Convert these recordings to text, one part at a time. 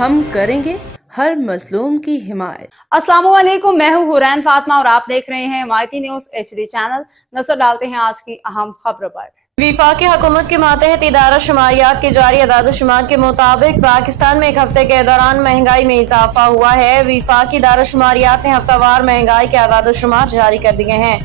ہم کریں گے ہر مظلوم کی حمایت۔ السلام علیکم، میں ہوں حورین فاطمہ اور آپ دیکھ رہے ہیں مایتی نیوز HD چینل۔ نظر ڈالتے ہیں آج کی اہم خبروں پر۔ وفاقی حکومت کے ماتحت ادارہ شماریات کے جاری اعداد و شمار کے مطابق پاکستان میں ایک ہفتے کے دوران مہنگائی میں اضافہ ہوا ہے۔ وفاقی ادارہ شماریات نے ہفتہ وار مہنگائی کے اعداد و شمار جاری کر دیے ہیں،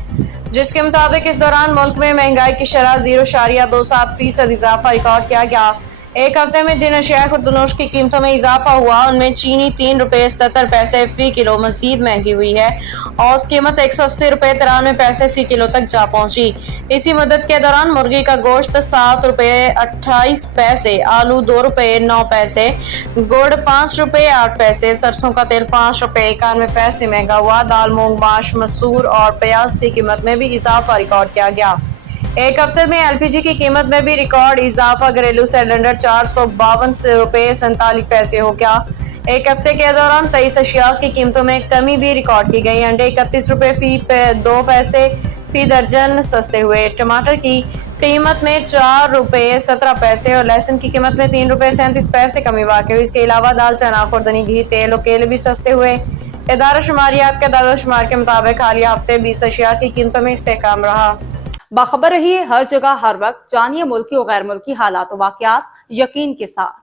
جس کے مطابق اس دوران ملک میں مہنگائی کی شرح 0.27% اضافہ ریکارڈ کیا گیا۔ ایک ہفتے میں جن اشیاء خردنوش کی قیمتوں میں اضافہ ہوا ان میں چینی ₹3.77 فی کلو مزید مہنگی ہوئی ہے اور اس قیمت ₹180.93 فی کلو تک جا پہنچی۔ اسی مدت کے دوران مرغی کا گوشت ₹7.28، آلو ₹2.09، گڑ ₹5.08، سرسوں کا تیل ₹5.91 مہنگا ہوا۔ دال، مونگ، ماش، مسور اور پیاز کی قیمت میں بھی اضافہ ریکارڈ کیا گیا۔ ایک ہفتے میں LPG کی قیمت میں بھی ریکارڈ اضافہ، گھریلو سلنڈر ₹452.47 ہو گیا۔ ایک ہفتے کے دوران 23 اشیاء کی قیمتوں میں کمی بھی ریکارڈ کی گئی۔ انڈے ₹31 فی 2 پیسے فی درجن سستے ہوئے۔ ٹماٹر کی قیمت میں ₹4.17 اور لہسن کی قیمت میں ₹3.37 کمی واقع ہوئی۔ اس کے علاوہ دال، چنا، خوردنی، گھی، تیل اور کیلے بھی سستے ہوئے۔ ادارہ شماریات کے اعداد و شمار کے مطابق حالیہ ہفتے 20 اشیاء کی قیمتوں میں استحکام رہا۔ باخبر رہیے ہر جگہ ہر وقت، جانیے ملکی و غیر ملکی حالات و واقعات یقین کے ساتھ۔